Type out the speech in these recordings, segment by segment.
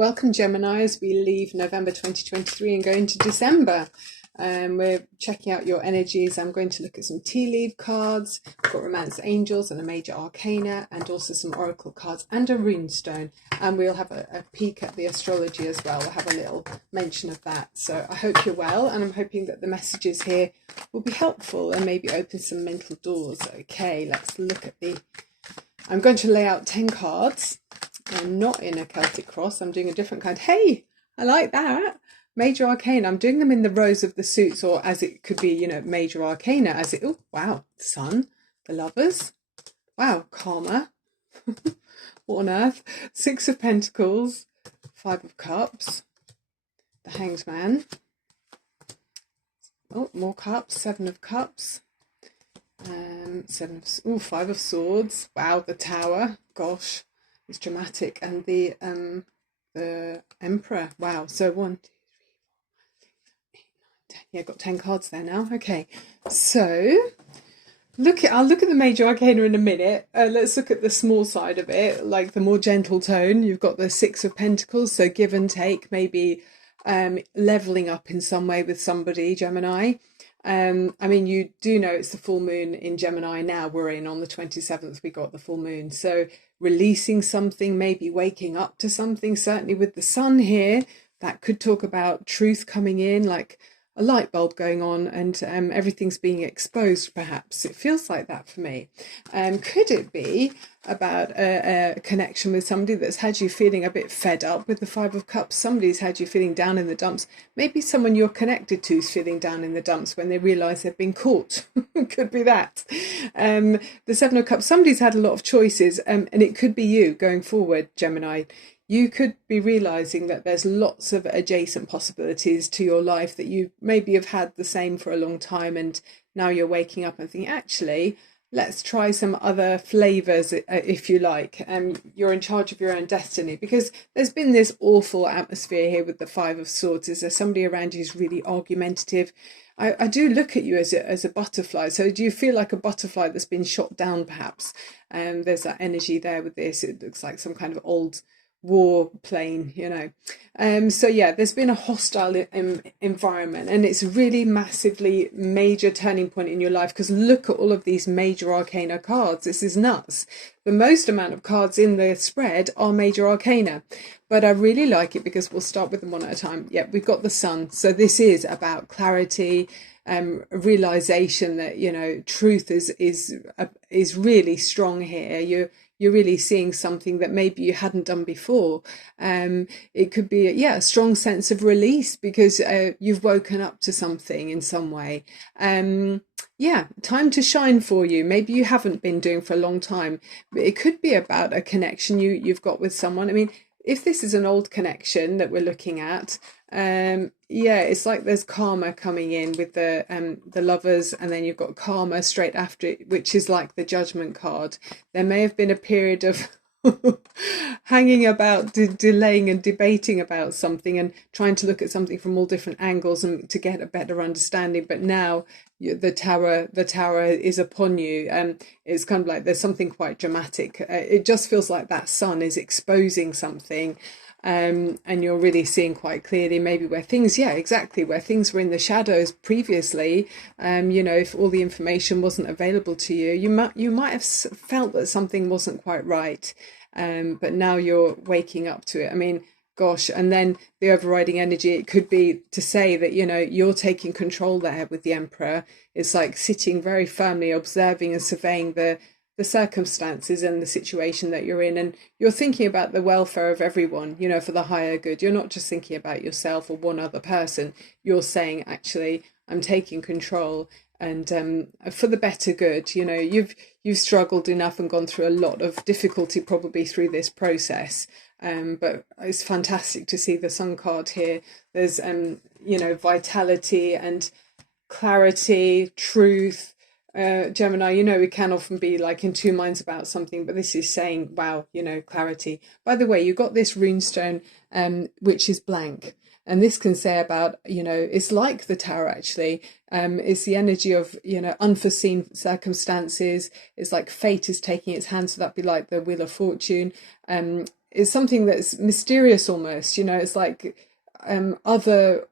Welcome Gemini as we leave November 2023 and go into December. We're checking out your energies. I'm going to look at some tea leaf cards. We've got Romance Angels and a Major Arcana, and also some Oracle cards and a Rune stone. And we'll have a peek at the Astrology as well. We'll have a little mention of that. So I hope you're well, and I'm hoping that the messages here will be helpful and maybe open some mental doors. Okay, let's look at I'm going to lay out 10 cards. I'm not in a Celtic cross. I'm doing a different kind. Hey, I like that. Major Arcana. I'm doing them in the rows of the suits, or as it could be, Major Arcana as it. Oh, wow. Sun, the Lovers. Wow, Karma. What on earth? Six of Pentacles, Five of Cups, the Hanged Man. Oh, more cups. Seven of Cups. Five of Swords. Wow, the Tower. Gosh, it's dramatic. And the Emperor. Wow. So 1, 2, 3, 4, 5, 6, 7, 8, 9, 10. Yeah, got 10 cards there now. Okay, so I'll look at the Major Arcana in a minute. Let's look at the small side of it, like the more gentle tone. You've got the Six of Pentacles, so give and take, maybe leveling up in some way with somebody, Gemini. I mean, you do know it's the full moon in Gemini now. We're in on the 27th, we got the full moon. So releasing something, maybe waking up to something, certainly with the sun here, that could talk about truth coming in, like a light bulb going on, and everything's being exposed, perhaps. It feels like that for me. Could it be about a connection with somebody that's had you feeling a bit fed up with the Five of Cups? Somebody's had you feeling down in the dumps. Maybe someone you're connected to is feeling down in the dumps when they realise they've been caught. Could be that. The Seven of Cups, somebody's had a lot of choices, and it could be you going forward, Gemini. You could be realizing that there's lots of adjacent possibilities to your life, that you maybe have had the same for a long time, and now you're waking up and thinking, actually, let's try some other flavors, if you like. You're in charge of your own destiny, because there's been this awful atmosphere here with the Five of Swords. Is there somebody around you who's really argumentative? I do look at you as a butterfly. So do you feel like a butterfly that's been shot down, perhaps? There's that energy there with this. It looks like some kind of old war plane, so yeah, there's been a hostile environment, and it's really massively major turning point in your life, because look at all of these Major Arcana cards. This is nuts. The most amount of cards in the spread are Major Arcana, but I really like it because we'll start with them one at a time. Yeah, we've got the Sun, so this is about clarity, realization that truth is really strong here. You're really seeing something that maybe you hadn't done before. It could be a strong sense of release, because you've woken up to something in some way. Time to shine for you. Maybe you haven't been doing for a long time. It could be about a connection you've got with someone. I mean, if this is an old connection that we're looking at, it's like there's karma coming in with the Lovers, and then you've got karma straight after it, which is like the Judgment card. There may have been a period of hanging about, delaying and debating about something, and trying to look at something from all different angles and to get a better understanding. But now the tower is upon you, and it's kind of like there's something quite dramatic. It just feels like that sun is exposing something. And you're really seeing quite clearly maybe where things were in the shadows previously. If all the information wasn't available to you, you might have felt that something wasn't quite right, but now you're waking up to it. I mean, gosh. And then the overriding energy, it could be to say that you're taking control there with the Emperor. It's like sitting very firmly, observing and surveying the circumstances and the situation that you're in, and you're thinking about the welfare of everyone, for the higher good. You're not just thinking about yourself or one other person. You're saying, actually, I'm taking control, and for the better good. You've struggled enough and gone through a lot of difficulty probably through this process, but it's fantastic to see the Sun card here. There's vitality and clarity, truth. Gemini, we can often be like in two minds about something, but this is saying, wow, clarity. By the way, you got this runestone, which is blank. And this can say about, it's like the Tower, actually. It's the energy of, unforeseen circumstances. It's like fate is taking its hand. So that'd be like the Wheel of Fortune. is something that's mysterious almost, you know. It's like other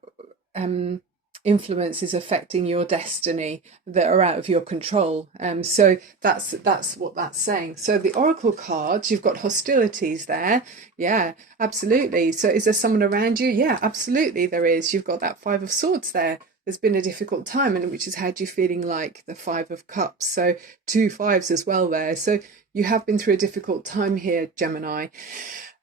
influences affecting your destiny that are out of your control. So that's what that's saying. So the oracle cards, you've got hostilities there. Yeah, absolutely. So is there someone around you? Yeah, absolutely there is. You've got that Five of Swords there. There's been a difficult time, and which has had you feeling like the Five of Cups. So two fives as well there. So you have been through a difficult time here, Gemini.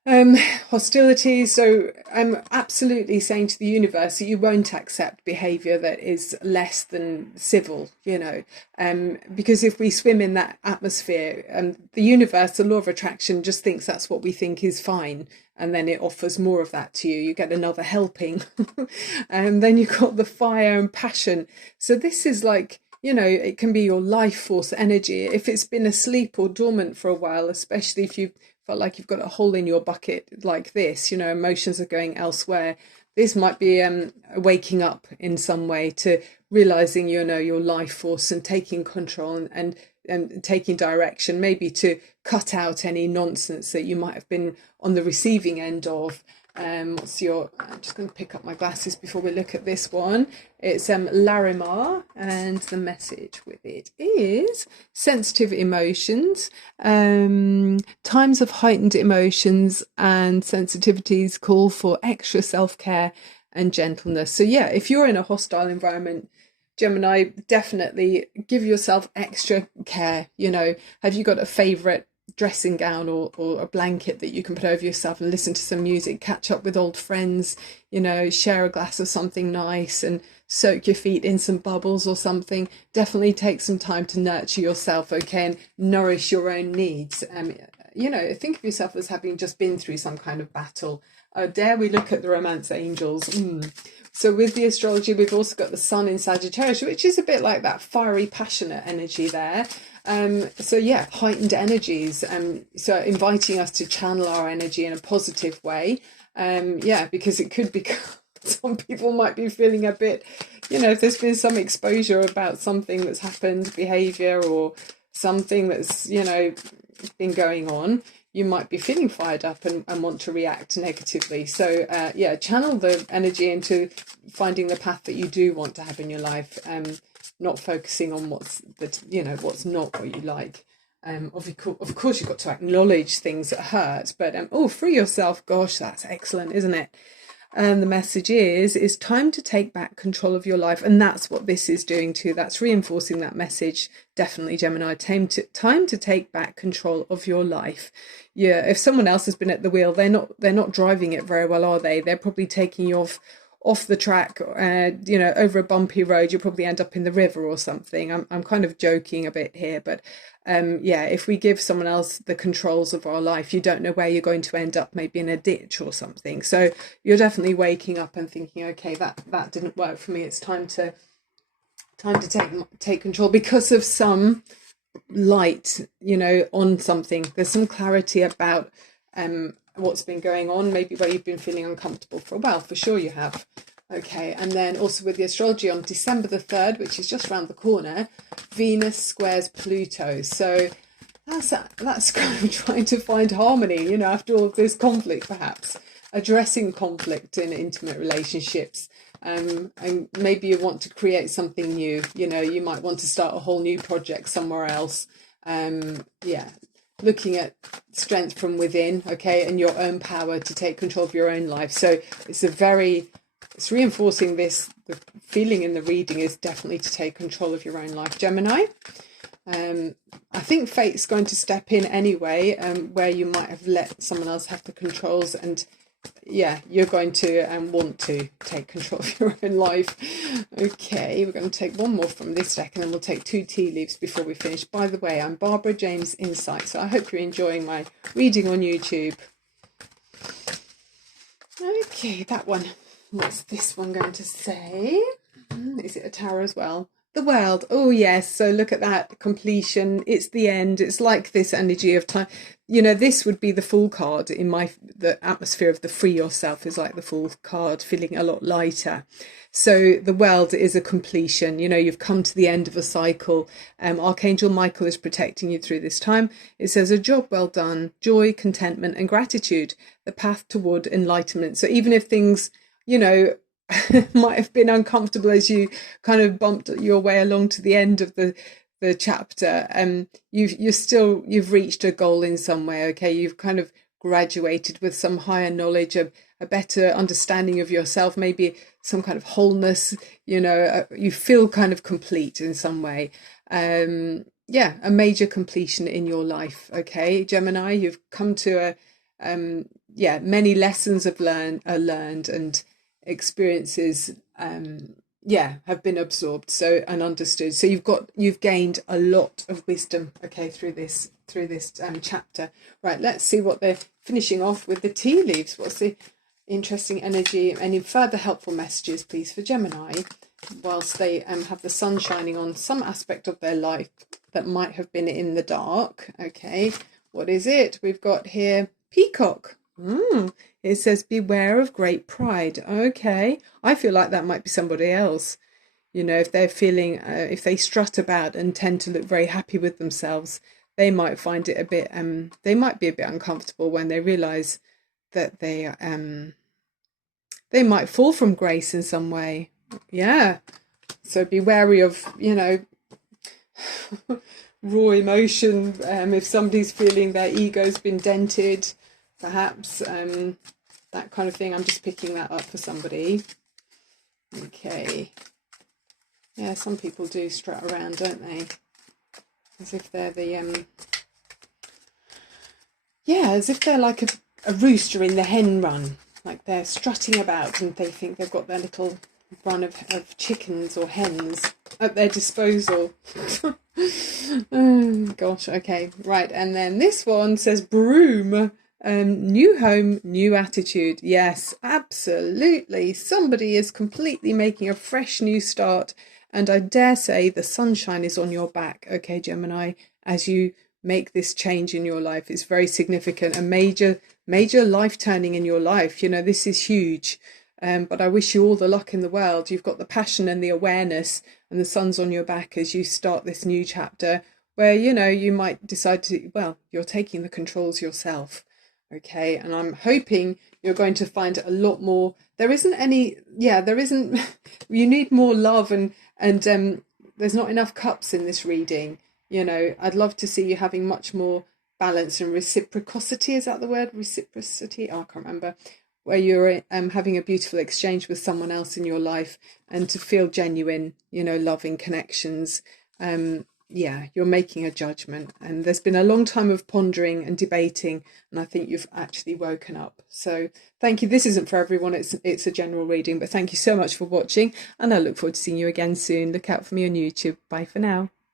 Hostility. So I'm absolutely saying to the universe that you won't accept behavior that is less than civil, you know, because if we swim in that atmosphere, the universe, the law of attraction, just thinks that's what we think is fine, and then it offers more of that to you. You get another helping. And then you've got the fire and passion. So this is like, you know, it can be your life force energy. If it's been asleep or dormant for a while, especially if you felt like you've got a hole in your bucket like this, you know, emotions are going elsewhere. This might be waking up in some way to realizing, you know, your life force and taking control and taking direction, maybe to cut out any nonsense that you might have been on the receiving end of. I'm just going to pick up my glasses before we look at this one. It's Larimar, and the message with it is sensitive emotions, times of heightened emotions and sensitivities call for extra self-care and gentleness. So yeah, if you're in a hostile environment, Gemini, definitely give yourself extra care. You know, have you got a favorite dressing gown or a blanket that you can put over yourself and listen to some music, catch up with old friends, you know, share a glass of something nice and soak your feet in some bubbles or something? Definitely take some time to nurture yourself, okay, and nourish your own needs. You know, think of yourself as having just been through some kind of battle. Dare we look at the romance angels? So with the astrology, we've also got the sun in Sagittarius, which is a bit like that fiery, passionate energy there. So yeah, heightened energies. So inviting us to channel our energy in a positive way. Yeah, because it could be, some people might be feeling a bit, you know, if there's been some exposure about something that's happened, behavior or something that's, you know, been going on, you might be feeling fired up and want to react negatively. So yeah, channel the energy into finding the path that you do want to have in your life, not focusing on what's not what you like. Of course you've got to acknowledge things that hurt, but free yourself. Gosh, that's excellent, isn't it? And the message is, it's time to take back control of your life. And that's what this is doing too. That's reinforcing that message. Definitely, Gemini, time to take back control of your life. Yeah, if someone else has been at the wheel, they're not driving it very well, are they? They're probably taking you off the track, you know, over a bumpy road. You'll probably end up in the river or something. I'm kind of joking a bit here, but yeah, if we give someone else the controls of our life, you don't know where you're going to end up, maybe in a ditch or something. So you're definitely waking up and thinking, okay, that didn't work for me. It's time to take control because of some light, you know, on something. There's some clarity about what's been going on, maybe where you've been feeling uncomfortable for a while. For sure you have. Okay, and then also with the astrology on December the 3rd, which is just around the corner, Venus squares Pluto. So that's kind of trying to find harmony, you know, after all of this conflict, perhaps addressing conflict in intimate relationships. And maybe you want to create something new, you know, you might want to start a whole new project somewhere else. Yeah, looking at strength from within, okay, and your own power to take control of your own life. So it's reinforcing this. The feeling in the reading is definitely to take control of your own life, Gemini. I think fate's going to step in anyway, where you might have let someone else have the controls, and yeah, you're going to want to take control of your own life. Okay, we're going to take one more from this deck and then we'll take 2 tea leaves before we finish. By the way, I'm Barbara James Insight, so I hope you're enjoying my reading on YouTube. Okay, that one. What's this one going to say? Is it a tarot as well? The world. Oh, yes. So look at that completion. It's the end. It's like this energy of time. You know, this would be the Fool card in the atmosphere of the free yourself is like the Fool card, feeling a lot lighter. So the world is a completion. You know, you've come to the end of a cycle. Archangel Michael is protecting you through this time. It says a job well done, joy, contentment, and gratitude, the path toward enlightenment. So even if things, you know, might have been uncomfortable as you kind of bumped your way along to the end of the chapter, you've reached a goal in some way. Okay, you've kind of graduated with some higher knowledge, a better understanding of yourself, maybe some kind of wholeness. You know, you feel kind of complete in some way. Yeah, a major completion in your life. Okay, Gemini, you've come to yeah, many lessons have learned and experiences yeah, have been absorbed and understood. So you've gained a lot of wisdom, okay, through this chapter. Right, let's see what they're finishing off with the tea leaves. What's the interesting energy? Any further helpful messages, please, for Gemini, whilst they have the sun shining on some aspect of their life that might have been in the dark. Okay, what is it? We've got here peacock. It says, beware of great pride. Okay, I feel like that might be somebody else. You know, if they're feeling, if they strut about and tend to look very happy with themselves, they might find it a bit, they might be a bit uncomfortable when they realise that they might fall from grace in some way. Yeah, so be wary of, you know, raw emotion. If somebody's feeling their ego's been dented, perhaps that kind of thing. I'm just picking that up for somebody. Okay. Yeah, some people do strut around, don't they? As if they're the yeah, as if they're like a rooster in the hen run. Like they're strutting about and they think they've got their little run of chickens or hens at their disposal. Oh gosh, okay, right. And then this one says broom. New home, new attitude. Yes, absolutely. Somebody is completely making a fresh new start. And I dare say the sunshine is on your back, okay, Gemini, as you make this change in your life. It's very significant, a major life turning in your life. You know, this is huge. But I wish you all the luck in the world. You've got the passion and the awareness, and the sun's on your back as you start this new chapter where, you know, you might decide to, well, you're taking the controls yourself. Okay, and I'm hoping you're going to find a lot more. There isn't, you need more love and there's not enough cups in this reading. You know, I'd love to see you having much more balance and reciprocity. Is that the word? Reciprocity? Oh, I can't remember. Where you're having a beautiful exchange with someone else in your life and to feel genuine, you know, loving connections. Yeah, you're making a judgment, and there's been a long time of pondering and debating, and I think you've actually woken up. So thank you. This isn't for everyone, it's a general reading, but thank you so much for watching, and I look forward to seeing you again soon. Look out for me on YouTube. Bye for now.